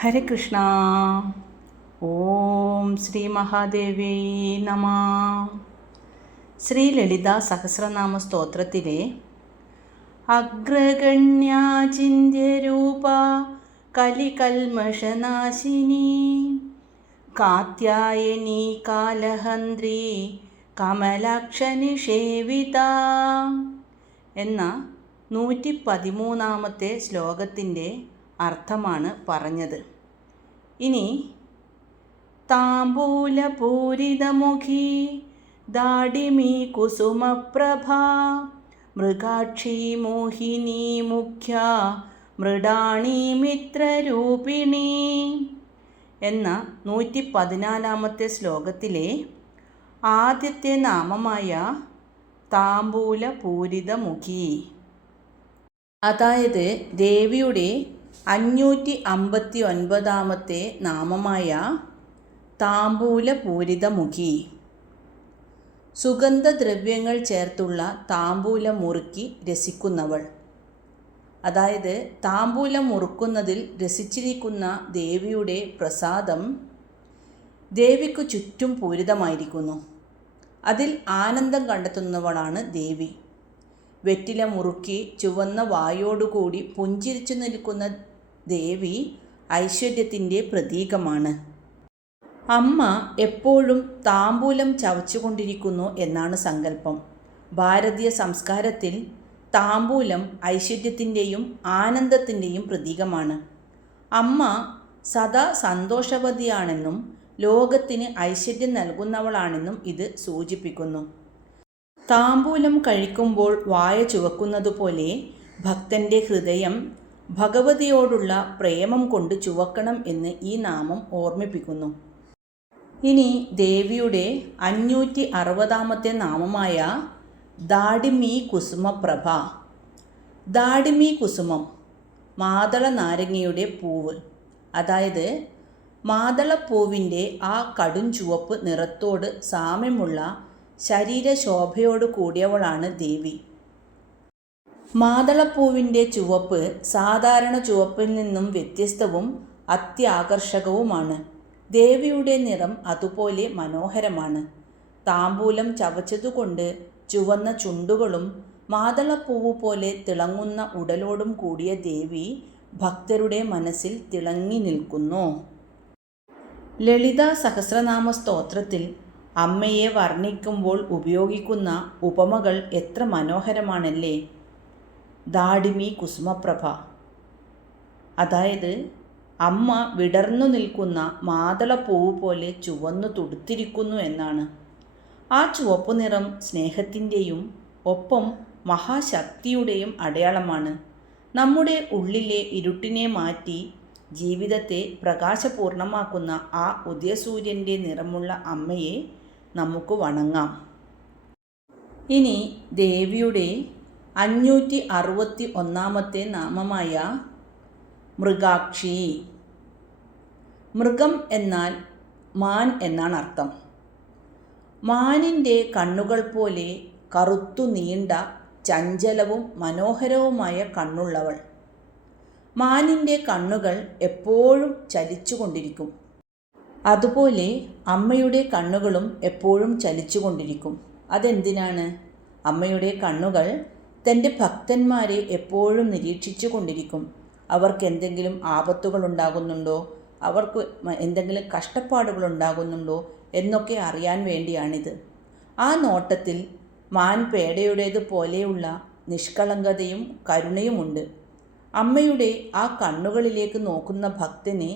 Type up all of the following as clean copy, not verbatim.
ഹരേ കൃഷ്ണ. ഓം ശ്രീ മഹാദേവേ നമ. ശ്രീ ലളിതാ സഹസ്രനാമ സ്തോത്രത്തിലെ അഗ്രഗണ്യാ ചിന്ത്യരൂപ കലികൽമഷനാശിനി കാത്യായനി കാലഹന്ത്രി കമലാക്ഷനിഷേവിത എന്ന 113 ശ്ലോകത്തിൻ്റെ അർത്ഥമാണ് പറഞ്ഞത്. ഇനി താംബൂലപൂരിതമുഖി ദാഡിമി കുസുമപ്രഭ മൃഗാക്ഷി മോഹിനി മുഖ്യ മൃഡാണി മിത്രരൂപിണി എന്ന 114 ശ്ലോകത്തിലെ ആദ്യത്തെ നാമമായ താംബൂലപൂരിതമുഖി, അതായത് ദേവിയുടെ 559 നാമമായ താംബൂലപൂരിതമുഖി. സുഗന്ധദ്രവ്യങ്ങൾ ചേർത്തുള്ള താംബൂലം മുറുക്കി രസിക്കുന്നവൾ, അതായത് താംബൂലം മുറുക്കുന്നതിൽ രസിച്ചിരിക്കുന്ന ദേവിയുടെ പ്രസാദം ദേവിക്കു ചുറ്റും പൂരിതമായിരിക്കുന്നു. അതിൽ ആനന്ദം കണ്ടെത്തുന്നവളാണ് ദേവി. വെറ്റില മുറുക്കി ചുവന്ന വായോടുകൂടി പുഞ്ചിരിച്ചു നിൽക്കുന്ന ദേവി ഐശ്വര്യത്തിൻ്റെ പ്രതീകമാണ്. അമ്മ എപ്പോഴും താംബൂലം ചവച്ചുകൊണ്ടിരിക്കുന്നു എന്നാണ് സങ്കല്പം. ഭാരതീയ സംസ്കാരത്തിൽ താംബൂലം ഐശ്വര്യത്തിൻ്റെയും ആനന്ദത്തിൻ്റെയും പ്രതീകമാണ്. അമ്മ സദാ സന്തോഷവതിയാണെന്നും ലോകത്തിന് ഐശ്വര്യം നൽകുന്നവളാണെന്നും ഇത് സൂചിപ്പിക്കുന്നു. താംബൂലം കഴിക്കുമ്പോൾ വായ ചുവക്കുന്നതുപോലെ ഭക്തൻ്റെ ഹൃദയം ഭഗവതിയോടുള്ള പ്രേമം കൊണ്ട് ചുവക്കണം എന്ന് ഈ നാമം ഓർമ്മിപ്പിക്കുന്നു. ഇനി ദേവിയുടെ 560 നാമമായ ദാഡിമി കുസുമപ്രഭ. ദാഡിമി കുസുമം മാതള നാരങ്ങയുടെ പൂവ്, അതായത് മാതളപ്പൂവിൻ്റെ ആ കടും ചുവപ്പ് നിറത്തോട് സാമ്യമുള്ള ശരീരശോഭയോട് കൂടിയവളാണ് ദേവി. മാതളപ്പൂവിൻ്റെ ചുവപ്പ് സാധാരണ ചുവപ്പിൽ നിന്നും വ്യത്യസ്തവും അത്യാകർഷകവുമാണ്. ദേവിയുടെ നിറം അതുപോലെ മനോഹരമാണ്. താംബൂലം ചവച്ചതുകൊണ്ട് ചുവന്ന ചുണ്ടുകളും മാതളപ്പൂവ് പോലെ തിളങ്ങുന്ന ഉടലോടും കൂടിയ ദേവി ഭക്തരുടെ മനസ്സിൽ തിളങ്ങി നിൽക്കുന്നു. ലളിതാ സഹസ്രനാമ സ്തോത്രത്തിൽ അമ്മയെ വർണ്ണിക്കുമ്പോൾ ഉപയോഗിക്കുന്ന ഉപമകൾ എത്ര മനോഹരമാണല്ലേ. ദാഡിമി കുസുമപ്രഭ, അതായത് അമ്മ വിടർന്നു നിൽക്കുന്ന മാതളപ്പൂവ് പോലെ ചുവന്നു തുടുത്തിരിക്കുന്നു എന്നാണ്. ആ ചുവപ്പു നിറം സ്നേഹത്തിൻ്റെയും ഒപ്പം മഹാശക്തിയുടെയും അടയാളമാണ്. നമ്മുടെ ഉള്ളിലെ ഇരുട്ടിനെ മാറ്റി ജീവിതത്തെ പ്രകാശപൂർണമാക്കുന്ന ആ ഉദയസൂര്യൻ്റെ നിറമുള്ള അമ്മയെ നമുക്ക് വണങ്ങാം. ഇനി ദേവിയുടെ 561 നാമമായ മൃഗാക്ഷി. മൃഗം എന്നാൽ മാൻ എന്നാണ് അർത്ഥം. മാനിൻ്റെ കണ്ണുകൾ പോലെ കറുത്തു നീണ്ട ചഞ്ചലവും മനോഹരവുമായ കണ്ണുള്ളവൾ. മാനിൻ്റെ കണ്ണുകൾ എപ്പോഴും ചലിച്ചുകൊണ്ടിരിക്കും. അതുപോലെ അമ്മയുടെ കണ്ണുകളും എപ്പോഴും ചലിച്ചുകൊണ്ടിരിക്കും. അതെന്തിനാണ്? അമ്മയുടെ കണ്ണുകൾ തൻ്റെ ഭക്തന്മാരെ എപ്പോഴും നിരീക്ഷിച്ചു കൊണ്ടിരിക്കും. അവർക്ക് എന്തെങ്കിലും ആപത്തുകൾ ഉണ്ടാകുന്നുണ്ടോ, അവർക്ക് എന്തെങ്കിലും കഷ്ടപ്പാടുകൾ ഉണ്ടാകുന്നുണ്ടോ എന്നൊക്കെ അറിയാൻ വേണ്ടിയാണിത്. ആ നോട്ടത്തിൽ മാൻ പേടയുടേത് പോലെയുള്ള നിഷ്കളങ്കതയും കരുണയുമുണ്ട്. അമ്മയുടെ ആ കണ്ണുകളിലേക്ക് നോക്കുന്ന ഭക്തന്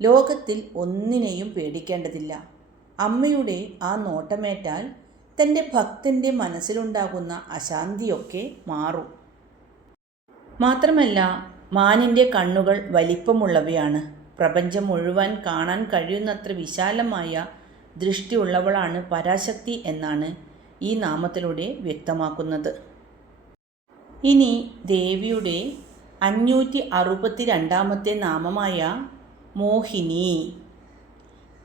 ലോകത്തിൽ ഒന്നിനെയും പേടിക്കേണ്ടതില്ല. അമ്മയുടെ ആ നോട്ടമേറ്റാൽ തൻ്റെ ഭക്തൻ്റെ മനസ്സിലുണ്ടാകുന്ന അശാന്തിയൊക്കെ മാറും. മാത്രമല്ല മാനിൻ്റെ കണ്ണുകൾ വലിപ്പമുള്ളവയാണ്. പ്രപഞ്ചം മുഴുവൻ കാണാൻ കഴിയുന്നത്ര വിശാലമായ ദൃഷ്ടിയുള്ളവളാണ് പരാശക്തി എന്നാണ് ഈ നാമത്തിലൂടെ വ്യക്തമാക്കുന്നത്. ഇനി ദേവിയുടെ 562 നാമമായ മോഹിനി.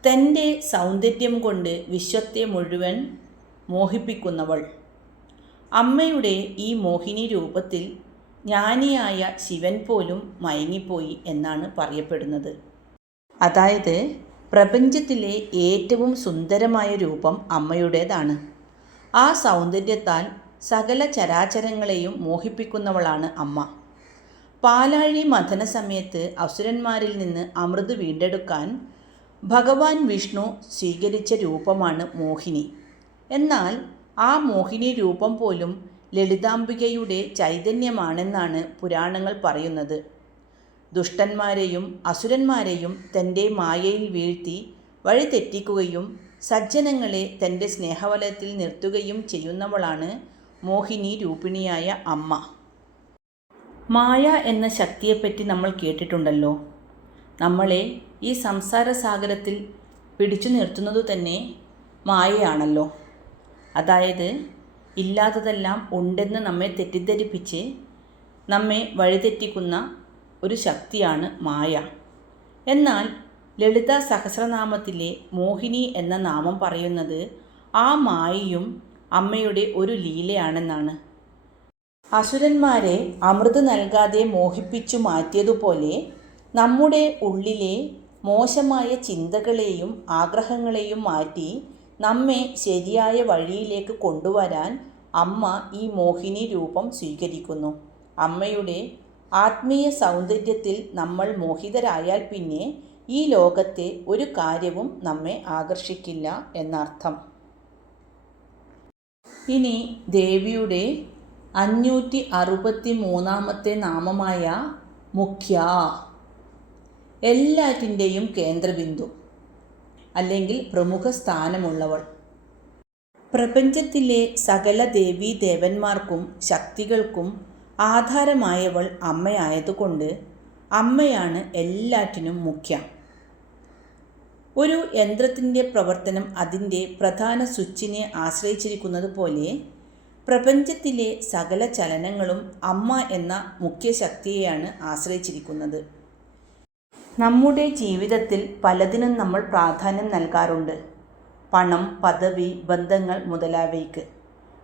തൻ്റെ സൗന്ദര്യം കൊണ്ട് വിശ്വത്തെ മുഴുവൻ മോഹിപ്പിക്കുന്നവൾ. അമ്മയുടെ ഈ മോഹിനി രൂപത്തിൽ ജ്ഞാനിയായ ശിവൻ പോലും മയങ്ങിപ്പോയി എന്നാണ് പറയപ്പെടുന്നത്. അതായത് പ്രപഞ്ചത്തിലെ ഏറ്റവും സുന്ദരമായ രൂപം അമ്മയുടേതാണ്. ആ സൗന്ദര്യത്താൽ സകല ചരാചരങ്ങളെയും മോഹിപ്പിക്കുന്നവളാണ് അമ്മ. പാലാഴി മഥന സമയത്ത് അസുരന്മാരിൽ നിന്ന് അമൃത് വീണ്ടെടുക്കാൻ ഭഗവാൻ വിഷ്ണു സ്വീകരിച്ച രൂപമാണ് മോഹിനി. എന്നാൽ ആ മോഹിനി രൂപം പോലും ലളിതാംബികയുടെ ചൈതന്യമാണെന്നാണ് പുരാണങ്ങൾ പറയുന്നത്. ദുഷ്ടന്മാരെയും അസുരന്മാരെയും തൻ്റെ മായയിൽ വീഴ്ത്തി വഴിതെറ്റിക്കുകയും സജ്ജനങ്ങളെ തൻ്റെ സ്നേഹവലയത്തിൽ നിർത്തുകയും ചെയ്യുന്നവളാണ് മോഹിനി രൂപിണിയായ അമ്മ. മായ എന്ന ശക്തിയെപ്പറ്റി നമ്മൾ കേട്ടിട്ടുണ്ടല്ലോ. നമ്മളെ ഈ സംസാര സാഗരത്തിൽ പിടിച്ചു നിർത്തുന്നതു തന്നെ മായയാണല്ലോ. അതായത് ഇല്ലാത്തതെല്ലാം ഉണ്ടെന്ന് നമ്മെ തെറ്റിദ്ധരിപ്പിച്ച് നമ്മെ വഴിതെറ്റിക്കുന്ന ഒരു ശക്തിയാണ് മായ. എന്നാൽ ലളിത സഹസ്രനാമത്തിലെ മോഹിനി എന്ന നാമം പറയുന്നത് ആ മായയും അമ്മയുടെ ഒരു ലീലയാണെന്നാണ്. അസുരന്മാരെ അമൃത് നൽകാതെ മോഹിപ്പിച്ചു മാറ്റിയതുപോലെ നമ്മുടെ ഉള്ളിലെ മോശമായ ചിന്തകളെയും ആഗ്രഹങ്ങളെയും മാറ്റി നമ്മെ ശരിയായ വഴിയിലേക്ക് കൊണ്ടുവരാൻ അമ്മ ഈ മോഹിനി രൂപം സ്വീകരിക്കുന്നു. അമ്മയുടെ ആത്മീയ സൗന്ദര്യത്തിൽ നമ്മൾ മോഹിതരായാൽ പിന്നെ ഈ ലോകത്തെ ഒരു കാര്യവും നമ്മെ ആകർഷിക്കില്ല എന്നർത്ഥം. ഇനി ദേവിയുടെ 563 നാമമായ മുഖ്യ, എല്ലാറ്റിൻ്റെയും കേന്ദ്രബിന്ദു അല്ലെങ്കിൽ പ്രമുഖ സ്ഥാനമുള്ളവൾ. പ്രപഞ്ചത്തിലെ സകല ദേവീദേവന്മാർക്കും ശക്തികൾക്കും ആധാരമായവൾ അമ്മയായതുകൊണ്ട് അമ്മയാണ് എല്ലാറ്റിനും മുഖ്യ. ഒരു യന്ത്രത്തിൻ്റെ പ്രവർത്തനം അതിൻ്റെ പ്രധാന സ്വിച്ചിനെ ആശ്രയിച്ചിരിക്കുന്നത് പോലെ പ്രപഞ്ചത്തിലെ സകല ചലനങ്ങളും അമ്മ എന്ന മുഖ്യശക്തിയെയാണ് ആശ്രയിച്ചിരിക്കുന്നത്. നമ്മുടെ ജീവിതത്തിൽ പലതിനും നമ്മൾ പ്രാധാന്യം നൽകാറുണ്ട്, പണം, പദവി, ബന്ധങ്ങൾ മുതലായവയ്ക്ക്.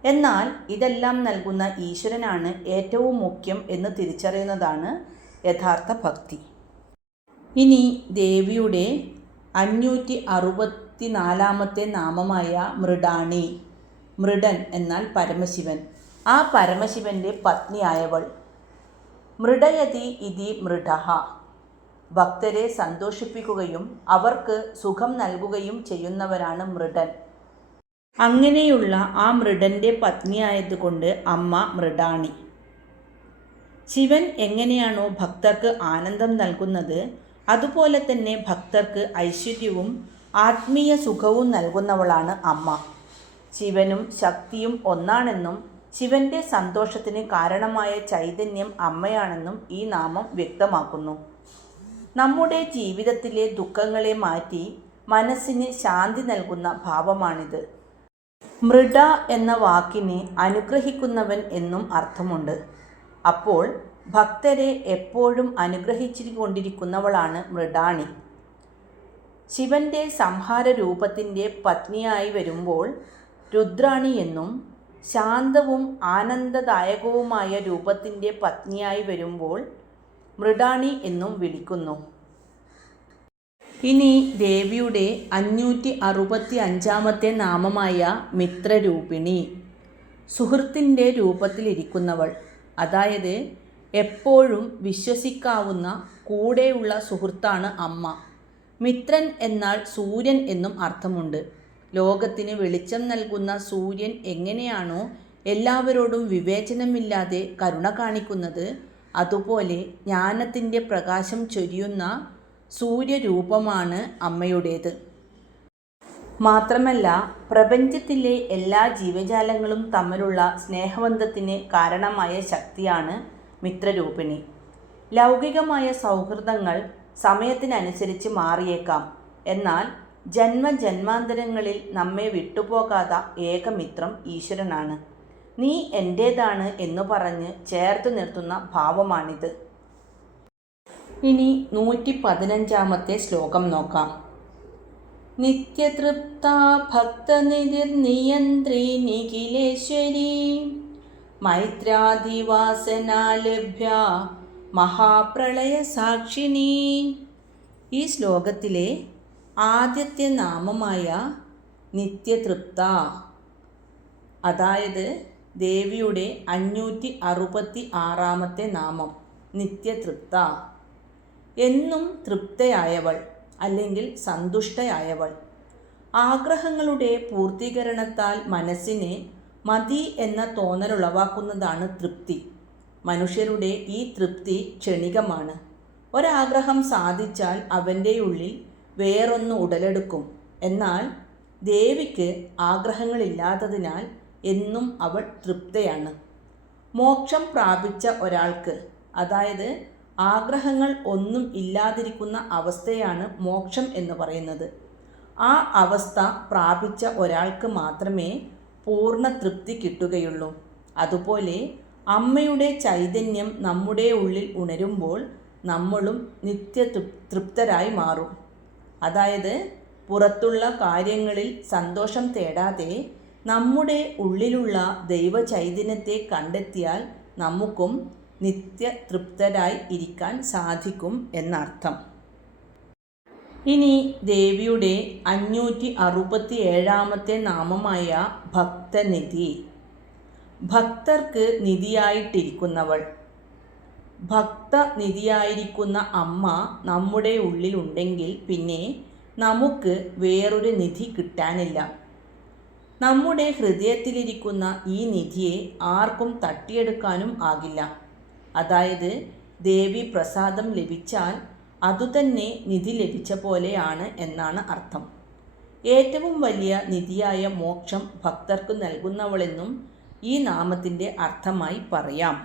എന്നാൽ ഇതെല്ലാം നൽകുന്ന ഈശ്വരനാണ് ഏറ്റവും മുഖ്യം എന്ന് തിരിച്ചറിയുന്നതാണ് യഥാർത്ഥ ഭക്തി. ഇനി ദേവിയുടെ 564 നാമമായ മൃഡാണി. മൃഡൻ എന്നാൽ പരമശിവൻ. ആ പരമശിവൻ്റെ പത്നിയായവൾ. മൃഡയതി ഇതി മൃഡഃ. ഭക്തരെ സന്തോഷിപ്പിക്കുകയും അവർക്ക് സുഖം നൽകുകയും ചെയ്യുന്നവരാണ് മൃഡൻ. അങ്ങനെയുള്ള ആ മൃഡൻ്റെ പത്നിയായതുകൊണ്ട് അമ്മ മൃഡാണി. ശിവൻ എങ്ങനെയാണോ ഭക്തർക്ക് ആനന്ദം നൽകുന്നത്, അതുപോലെ തന്നെ ഭക്തർക്ക് ഐശ്വര്യവും ആത്മീയ സുഖവും നൽകുന്നവളാണ് അമ്മ. ശിവനും ശക്തിയും ഒന്നാണെന്നും ശിവൻ്റെ സന്തോഷത്തിന് കാരണമായ ചൈതന്യം അമ്മയാണെന്നും ഈ നാമം വ്യക്തമാക്കുന്നു. നമ്മുടെ ജീവിതത്തിലെ ദുഃഖങ്ങളെ മാറ്റി മനസ്സിന് ശാന്തി നൽകുന്ന ഭാവമാണിത്. മൃഡ എന്ന വാക്കിന് അനുഗ്രഹിക്കുന്നവൻ എന്നും അർത്ഥമുണ്ട്. അപ്പോൾ ഭക്തരെ എപ്പോഴും അനുഗ്രഹിച്ചുകൊണ്ടിരിക്കുന്നവളാണ് മൃഡാണി. ശിവൻ്റെ സംഹാര രൂപത്തിൻ്റെ പത്നിയായി വരുമ്പോൾ രുദ്രാണി എന്നും, ശാന്തവും ആനന്ദദായകവുമായ രൂപത്തിൻ്റെ പത്നിയായി വരുമ്പോൾ മൃഡാണി എന്നും വിളിക്കുന്നു. ഇനി ദേവിയുടെ 565 നാമമായ മിത്രരൂപിണി. സുഹൃത്തിൻ്റെ രൂപത്തിലിരിക്കുന്നവൾ, അതായത് എപ്പോഴും വിശ്വസിക്കാവുന്ന കൂടെയുള്ള സുഹൃത്താണ് അമ്മ. മിത്രൻ എന്നാൽ സൂര്യൻ എന്നും അർത്ഥമുണ്ട്. ലോകത്തിന് വെളിച്ചം നൽകുന്ന സൂര്യൻ എങ്ങനെയാണോ എല്ലാവരോടും വിവേചനമില്ലാതെ കരുണ കാണിക്കുന്നത്, അതുപോലെ ജ്ഞാനത്തിൻ്റെ പ്രകാശം ചൊരിയുന്ന സൂര്യരൂപമാണ് അമ്മയുടേത്. മാത്രമല്ല പ്രപഞ്ചത്തിലെ എല്ലാ ജീവജാലങ്ങളും തമ്മിലുള്ള സ്നേഹബന്ധത്തിന് കാരണമായ ശക്തിയാണ് മിത്രരൂപിണി. ലൗകികമായ സൗഹൃദങ്ങൾ സമയത്തിനനുസരിച്ച് മാറിയേക്കാം. എന്നാൽ ജന്മജന്മാന്തരങ്ങളിൽ നമ്മെ വിട്ടുപോകാത്ത ഏകമിത്രം ഈശ്വരനാണ്. നീ എൻ്റേതാണ് എന്നു പറഞ്ഞ് ചേർത്ത് നിർത്തുന്ന ഭാവമാണിത്. ഇനി 115 ശ്ലോകം നോക്കാം. നിത്യതൃപ്ത ഭക്തനിധിർനിയന്ത്രി നിഖിലേശ്വരി മൈത്രാദിവാസനാലഭ്യ മഹാപ്രളയ സാക്ഷിണി. ഈ ശ്ലോകത്തിലെ ആദ്യത്തെ നാമമായ നിത്യതൃപ്ത, അതായത് ദേവിയുടെ 566 നാമം നിത്യതൃപ്ത, എന്നും തൃപ്തയായവൾ അല്ലെങ്കിൽ സന്തുഷ്ടയായവൾ. ആഗ്രഹങ്ങളുടെ പൂർത്തീകരണത്താൽ മനസ്സിന് മതി എന്ന തോന്നലുളവാക്കുന്നതാണ് തൃപ്തി. മനുഷ്യരുടെ ഈ തൃപ്തി ക്ഷണികമാണ്. ഒരാഗ്രഹം സാധിച്ചാൽ അവൻ്റെ ഉള്ളിൽ വേറൊന്ന് ഉടലെടുക്കും. എന്നാൽ ദേവിക്ക് ആഗ്രഹങ്ങളില്ലാത്തതിനാൽ എന്നും അവൾ തൃപ്തയാണ്. മോക്ഷം പ്രാപിച്ച ഒരാൾക്ക്, അതായത് ആഗ്രഹങ്ങൾ ഒന്നും ഇല്ലാതിരിക്കുന്ന അവസ്ഥയാണ് മോക്ഷം എന്ന് പറയുന്നത്. ആ അവസ്ഥ പ്രാപിച്ച ഒരാൾക്ക് മാത്രമേ പൂർണ്ണ തൃപ്തി കിട്ടുകയുള്ളൂ. അതുപോലെ അമ്മയുടെ ചൈതന്യം നമ്മുടെ ഉള്ളിൽ ഉണരുമ്പോൾ നമ്മളും തൃപ്തരായി മാറും. അതായത് പുറത്തുള്ള കാര്യങ്ങളിൽ സന്തോഷം തേടാതെ നമ്മുടെ ഉള്ളിലുള്ള ദൈവ ചൈതന്യത്തെ കണ്ടെത്തിയാൽ നമുക്കും നിത്യതൃപ്തരായി ഇരിക്കാൻ സാധിക്കും എന്നർത്ഥം. ഇനി ദേവിയുടെ 567 നാമമായ ഭക്തനിധി, ഭക്തർക്ക് നിധിയായിട്ടിരിക്കുന്നവൾ. ഭക്തനിധിയായിരിക്കുന്ന അമ്മ നമ്മുടെ ഉള്ളിലുണ്ടെങ്കിൽ പിന്നെ നമുക്ക് വേറൊരു നിധി കിട്ടാനില്ല. നമ്മുടെ ഹൃദയത്തിലിരിക്കുന്ന ഈ നിധിയെ ആർക്കും തട്ടിയെടുക്കാനും ആകില്ല. അതായത് ദേവി പ്രസാദം ലഭിച്ചാൽ അതുതന്നെ നിധി ലഭിച്ച പോലെയാണ് എന്നാണ് അർത്ഥം. ഏറ്റവും വലിയ നിധിയായ മോക്ഷം ഭക്തർക്ക് നൽകുന്നവളെന്നും ഈ നാമത്തിൻ്റെ അർത്ഥമായി പറയാം.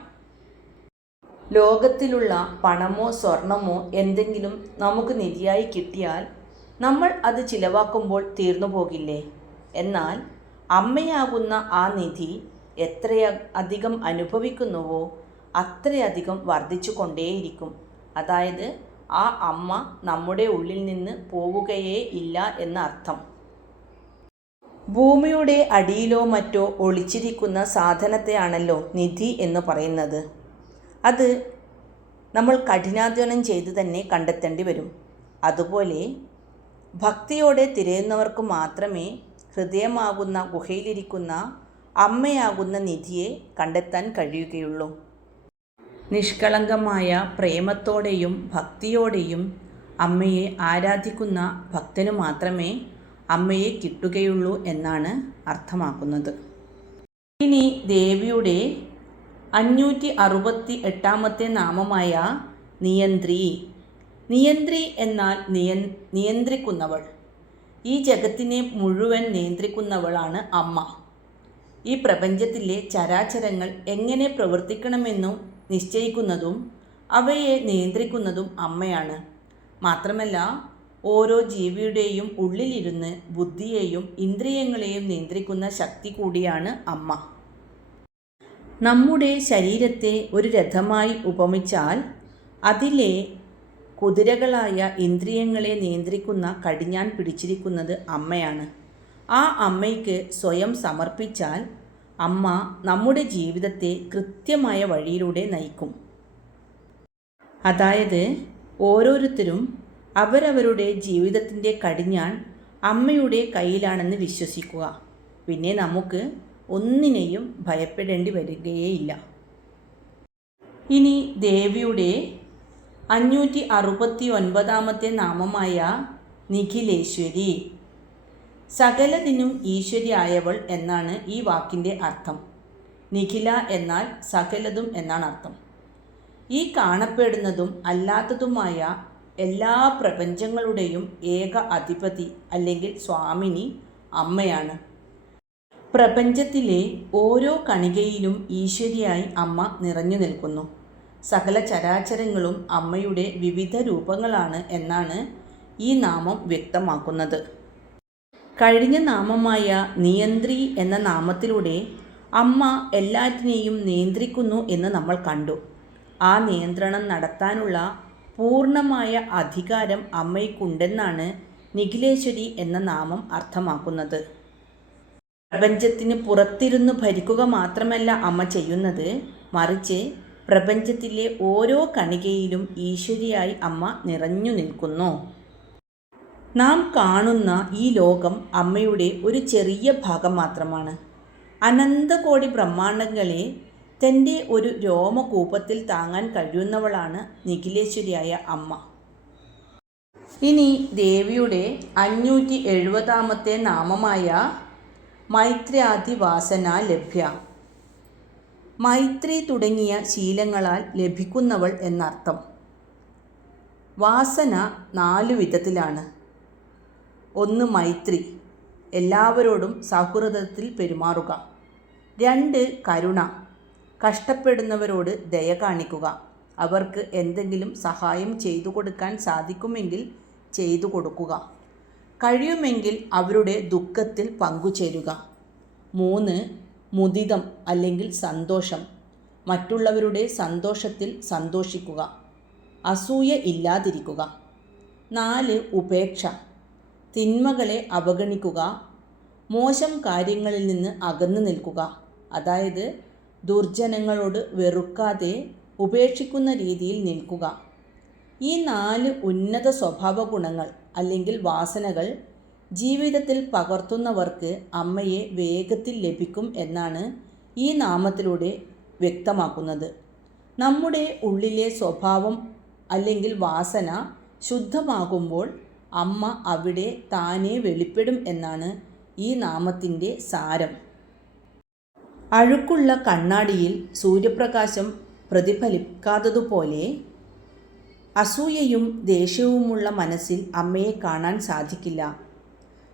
ലോകത്തിലുള്ള പണമോ സ്വർണമോ എന്തെങ്കിലും നമുക്ക് നിധിയായി കിട്ടിയാൽ നമ്മൾ അത് ചിലവാക്കുമ്പോൾ തീർന്നു പോകില്ലേ? എന്നാൽ അമ്മയാകുന്ന ആ നിധി എത്രയധികം അനുഭവിക്കുന്നുവോ അത്രയധികം വർദ്ധിച്ചു കൊണ്ടേയിരിക്കും. അതായത് ആ അമ്മ നമ്മുടെ ഉള്ളിൽ നിന്ന് പോവുകയേ ഇല്ല എന്ന അർത്ഥം. ഭൂമിയുടെ അടിയിലോ മറ്റോ ഒളിച്ചിരിക്കുന്ന സാധനത്തെയാണല്ലോ നിധി എന്ന് പറയുന്നത്. അത് നമ്മൾ കഠിനാധ്വാനം ചെയ്ത് തന്നെ കണ്ടെത്തേണ്ടി വരും. അതുപോലെ ഭക്തിയോടെ തിരയുന്നവർക്ക് മാത്രമേ ഹൃദയമാകുന്ന ഗുഹയിലിരിക്കുന്ന അമ്മയാകുന്ന നിധിയെ കണ്ടെത്താൻ കഴിയുകയുള്ളൂ. നിഷ്കളങ്കമായ പ്രേമത്തോടെയും ഭക്തിയോടെയും അമ്മയെ ആരാധിക്കുന്ന ഭക്തനു മാത്രമേ അമ്മയെ കിട്ടുകയുള്ളൂ എന്നാണ് അർത്ഥമാക്കുന്നത്. ഇനി ദേവിയുടെ 568 നാമമായ നിയന്ത്രി. നിയന്ത്രി എന്നാൽ നിയന്ത്രിക്കുന്നവൾ. ഈ ജഗത്തിനെ മുഴുവൻ നിയന്ത്രിക്കുന്നവളാണ് അമ്മ. ഈ പ്രപഞ്ചത്തിലെ ചരാചരങ്ങൾ എങ്ങനെ പ്രവർത്തിക്കണമെന്നും നിശ്ചയിക്കുന്നതും അവയെ നിയന്ത്രിക്കുന്നതും അമ്മയാണ്. മാത്രമല്ല ഓരോ ജീവിയുടെയും ഉള്ളിലിരുന്ന് ബുദ്ധിയെയും ഇന്ദ്രിയങ്ങളെയും നിയന്ത്രിക്കുന്ന ശക്തി കൂടിയാണ് അമ്മ. നമ്മുടെ ശരീരത്തെ ഒരു രഥമായി ഉപമിച്ചാൽ അതിലെ കുതിരകളായ ഇന്ദ്രിയങ്ങളെ നിയന്ത്രിക്കുന്ന കടിഞ്ഞാൻ പിടിച്ചിരിക്കുന്നത് അമ്മയാണ്. ആ അമ്മയ്ക്ക് സ്വയം സമർപ്പിച്ചാൽ അമ്മ നമ്മുടെ ജീവിതത്തെ കൃത്യമായ വഴിയിലൂടെ നയിക്കും. അതായത് ഓരോരുത്തരും അവരവരുടെ ജീവിതത്തിൻ്റെ കടിഞ്ഞാൻ അമ്മയുടെ കയ്യിലാണെന്ന് വിശ്വസിക്കുക. പിന്നെ നമുക്ക് ഒന്നിനെയും ഭയപ്പെടേണ്ടി വരികയേയില്ല. ഇനി ദേവിയുടെ 569 നാമമായ നിഖിലേശ്വരി. സകലതിനും ഈശ്വരിയായവൾ എന്നാണ് ഈ വാക്കിൻ്റെ അർത്ഥം. നിഖില എന്നാൽ സകലതും എന്നാണ് അർത്ഥം. ഈ കാണപ്പെടുന്നതും അല്ലാത്തതുമായ എല്ലാ പ്രപഞ്ചങ്ങളുടെയും ഏക അധിപതി അല്ലെങ്കിൽ സ്വാമിനി അമ്മയാണ്. പ്രപഞ്ചത്തിലെ ഓരോ കണികയിലും ഈശ്വരിയായി അമ്മ നിറഞ്ഞു നിൽക്കുന്നു. സകല ചരാചരങ്ങളും അമ്മയുടെ വിവിധ രൂപങ്ങളാണ് എന്നാണ് ഈ നാമം വ്യക്തമാക്കുന്നത്. കഴിഞ്ഞ നാമമായ നിയന്ത്രി എന്ന നാമത്തിലൂടെ അമ്മ എല്ലാറ്റിനെയും നിയന്ത്രിക്കുന്നു എന്ന് നമ്മൾ കണ്ടു. ആ നിയന്ത്രണം നടത്താനുള്ള പൂർണ്ണമായ അധികാരം അമ്മയ്ക്കുണ്ടെന്നാണ് നിഖിലേശ്വരി എന്ന നാമം അർത്ഥമാക്കുന്നത്. പ്രപഞ്ചത്തിന് പുറത്തിരുന്ന് ഭരിക്കുക മാത്രമല്ല അമ്മ ചെയ്യുന്നത്, മറിച്ച് പ്രപഞ്ചത്തിലെ ഓരോ കണികയിലും ഈശ്വരിയായി അമ്മ നിറഞ്ഞു നിൽക്കുന്നു. നാം കാണുന്ന ഈ ലോകം അമ്മയുടെ ഒരു ചെറിയ ഭാഗം മാത്രമാണ്. അനന്തകോടി ബ്രഹ്മാണ്ടങ്ങളെ തൻ്റെ ഒരു രോമകൂപത്തിൽ താങ്ങാൻ കഴിയുന്നവളാണ് നിഖിലേശ്വരിയായ അമ്മ. ഇനി ദേവിയുടെ 570 നാമമായ മൈത്ര്യാദിവാസന ലഭ്യ. മൈത്രി തുടങ്ങിയ ശീലങ്ങളാൽ ലഭിക്കുന്നവൾ എന്നർത്ഥം. വാസന 4 വിധത്തിലാണ്. 1. മൈത്രി, എല്ലാവരോടും സൗഹൃദത്തിൽ പെരുമാറുക. 2. കരുണ, കഷ്ടപ്പെടുന്നവരോട് ദയ കാണിക്കുക. അവർക്ക് എന്തെങ്കിലും സഹായം ചെയ്തു കൊടുക്കാൻ സാധിക്കുമെങ്കിൽ ചെയ്തു കൊടുക്കുക. കഴിയുമെങ്കിൽ അവരുടെ ദുഃഖത്തിൽ പങ്കുചേരുക. 3. മുദിതം അല്ലെങ്കിൽ സന്തോഷം, മറ്റുള്ളവരുടെ സന്തോഷത്തിൽ സന്തോഷിക്കുക. അസൂയ ഇല്ലാതിരിക്കുക. 4. ഉപേക്ഷ, തിന്മകളെ അവഗണിക്കുക. മോശം കാര്യങ്ങളിൽ നിന്ന് അകന്നു നിൽക്കുക. അതായത് ദുർജനങ്ങളോട് വെറുക്കാതെ ഉപേക്ഷിക്കുന്ന രീതിയിൽ നിൽക്കുക. ഈ 4 ഉന്നത സ്വഭാവ ഗുണങ്ങൾ അല്ലെങ്കിൽ വാസനകൾ ജീവിതത്തിൽ പകർത്തുന്നവർക്ക് അമ്മയെ വേഗത്തിൽ ലഭിക്കും എന്നാണ് ഈ നാമത്തിലൂടെ വ്യക്തമാക്കുന്നത്. നമ്മുടെ ഉള്ളിലെ സ്വഭാവം അല്ലെങ്കിൽ വാസന ശുദ്ധമാകുമ്പോൾ അമ്മ അവിടെ താനേ വെളിപ്പെടും എന്നാണ് ഈ നാമത്തിൻ്റെ സാരം. അഴുക്കുള്ള കണ്ണാടിയിൽ സൂര്യപ്രകാശം പ്രതിഫലിക്കാത്തതുപോലെ അസൂയയും ദേഷ്യവുമുള്ള മനസ്സിൽ അമ്മയെ കാണാൻ സാധിക്കില്ല.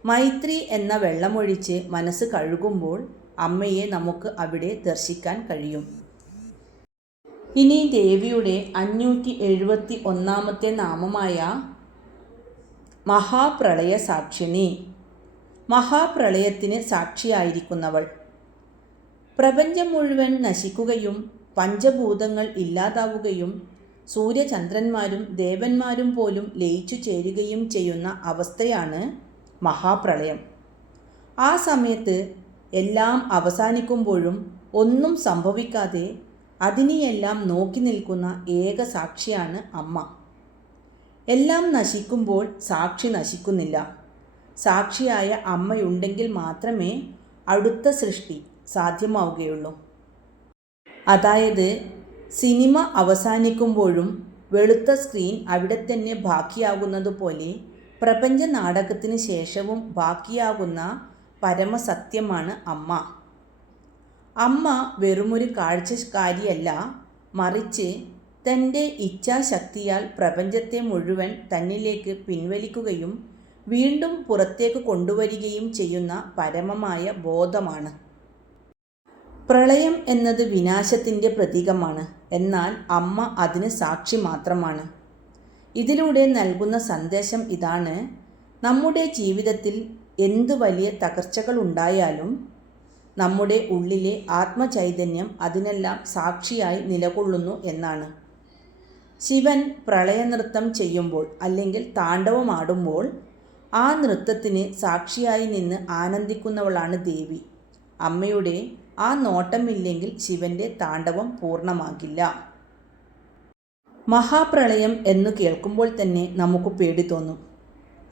മൈത്രി എന്ന വെള്ളമൊഴിച്ച് മനസ്സ് കഴുകുമ്പോൾ അമ്മയെ നമുക്ക് അവിടെ ദർശിക്കാൻ കഴിയും. ഇനി ദേവിയുടെ 571 നാമമായ മഹാപ്രളയ സാക്ഷിണി. മഹാപ്രളയത്തിന് സാക്ഷിയായിരിക്കുന്നവൾ. പ്രപഞ്ചം മുഴുവൻ നശിക്കുകയും പഞ്ചഭൂതങ്ങൾ ഇല്ലാതാവുകയും സൂര്യചന്ദ്രന്മാരും ദേവന്മാരും പോലും ലയിച്ചു ചേരുകയും ചെയ്യുന്ന അവസ്ഥയാണ് മഹാപ്രളയം. ആ സമയത്ത് എല്ലാം അവസാനിക്കുമ്പോഴും ഒന്നും സംഭവിക്കാതെ അതിനെയെല്ലാം നോക്കി നിൽക്കുന്ന ഏക സാക്ഷിയാണ് അമ്മ. എല്ലാം നശിക്കുമ്പോൾ സാക്ഷി നശിക്കുന്നില്ല. സാക്ഷിയായ അമ്മയുണ്ടെങ്കിൽ മാത്രമേ അടുത്ത സൃഷ്ടി സാധ്യമാവുകയുള്ളൂ. അതായത് സിനിമ അവസാനിക്കുമ്പോഴും വെളുത്ത സ്ക്രീൻ അവിടെ തന്നെ ബാക്കിയാകുന്നത് പോലെ പ്രപഞ്ച നാടകത്തിന് ശേഷവും ബാക്കിയാകുന്ന പരമസത്യമാണ് അമ്മ. അമ്മ വെറുമൊരു കാഴ്ചക്കാരിയല്ല, മറിച്ച് തൻ്റെ ഇച്ഛാശക്തിയാൽ പ്രപഞ്ചത്തെ മുഴുവൻ തന്നിലേക്ക് പിൻവലിക്കുകയും വീണ്ടും പുറത്തേക്ക് കൊണ്ടുവരികയും ചെയ്യുന്ന പരമമായ ബോധമാണ്. പ്രളയം എന്നത് വിനാശത്തിൻ്റെ പ്രതീകമാണ്. എന്നാൽ അമ്മ അതിന് സാക്ഷി മാത്രമാണ്. ഇതിലൂടെ നൽകുന്ന സന്ദേശം ഇതാണ്: നമ്മുടെ ജീവിതത്തിൽ എന്ത് വലിയ തകർച്ചകൾ ഉണ്ടായാലും നമ്മുടെ ഉള്ളിലെ ആത്മചൈതന്യം അതിനെല്ലാം സാക്ഷിയായി നിലകൊള്ളുന്നു എന്നാണ്. ശിവൻ പ്രളയനൃത്തം ചെയ്യുമ്പോൾ അല്ലെങ്കിൽ താണ്ഡവമാടുമ്പോൾ ആ നൃത്തത്തിന് സാക്ഷിയായി നിന്ന് ആനന്ദിക്കുന്നവളാണ് ദേവി. അമ്മയുടെ ആ നോട്ടമില്ലെങ്കിൽ ശിവൻ്റെ താണ്ഡവം പൂർണ്ണമാകില്ല. മഹാപ്രളയം എന്നു കേൾക്കുമ്പോൾ തന്നെ നമുക്ക് പേടി തോന്നും.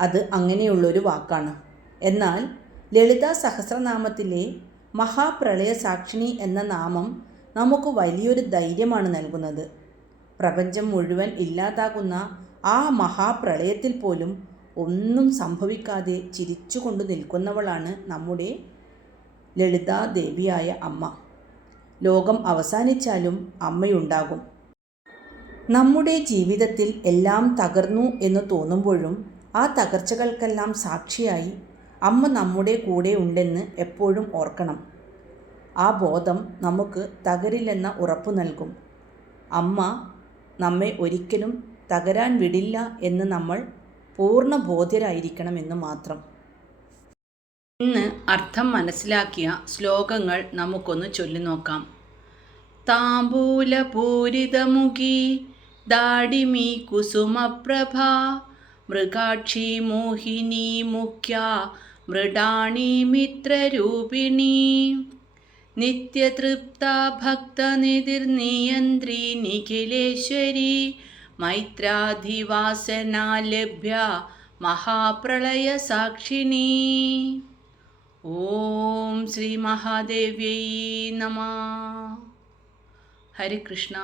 അത് അങ്ങനെയുള്ളൊരു വാക്കാണ്. എന്നാൽ ലളിതാ സഹസ്രനാമത്തിലെ മഹാപ്രളയ സാക്ഷിണി എന്ന നാമം നമുക്ക് വലിയൊരു ധൈര്യമാണ് നൽകുന്നത്. പ്രപഞ്ചം മുഴുവൻ ഇല്ലാതാകുന്ന ആ മഹാപ്രളയത്തിൽ പോലും ഒന്നും സംഭവിക്കാതെ ചിരിച്ചുകൊണ്ട് നിൽക്കുന്നവളാണ് നമ്മുടെ ലളിതാദേവിയായ അമ്മ. ലോകം അവസാനിച്ചാലും അമ്മയുണ്ടാകും. നമ്മുടെ ജീവിതത്തിൽ എല്ലാം തകർന്നു എന്ന് തോന്നുമ്പോഴും ആ തകർച്ചകൾക്കെല്ലാം സാക്ഷിയായി അമ്മ നമ്മുടെ കൂടെ ഉണ്ടെന്ന് എപ്പോഴും ഓർക്കണം. ആ ബോധം നമുക്ക് തകരില്ലെന്ന ഉറപ്പു നൽകും. അമ്മ നമ്മെ ഒരിക്കലും തകരാൻ വിടില്ല എന്ന് നമ്മൾ പൂർണ്ണ ബോധ്യരായിരിക്കണമെന്ന് മാത്രം. ഇന്ന് അർത്ഥം മനസ്സിലാക്കിയ ശ്ലോകങ്ങൾ നമുക്കൊന്ന് ചൊല്ലിനോക്കാം. താംബൂലപൂരിതമുഖി ദാഡിമി കുസുമപ്രഭ മൃഗാക്ഷി മോഹിനി മുഖ്യ മൃഡാണി മിത്രരൂപിണി നിത്യതൃപ്ത ഭക്തനിധിർനിയന്ത്രി നിഖിലേശ്വരി മൈത്രാധിവാസന ലഭ്യ മഹാപ്രളയസാക്ഷിണീ. ഓം ശ്രീ മഹാദേവ്യൈ നമഃ. ഹരേ കൃഷ്ണ.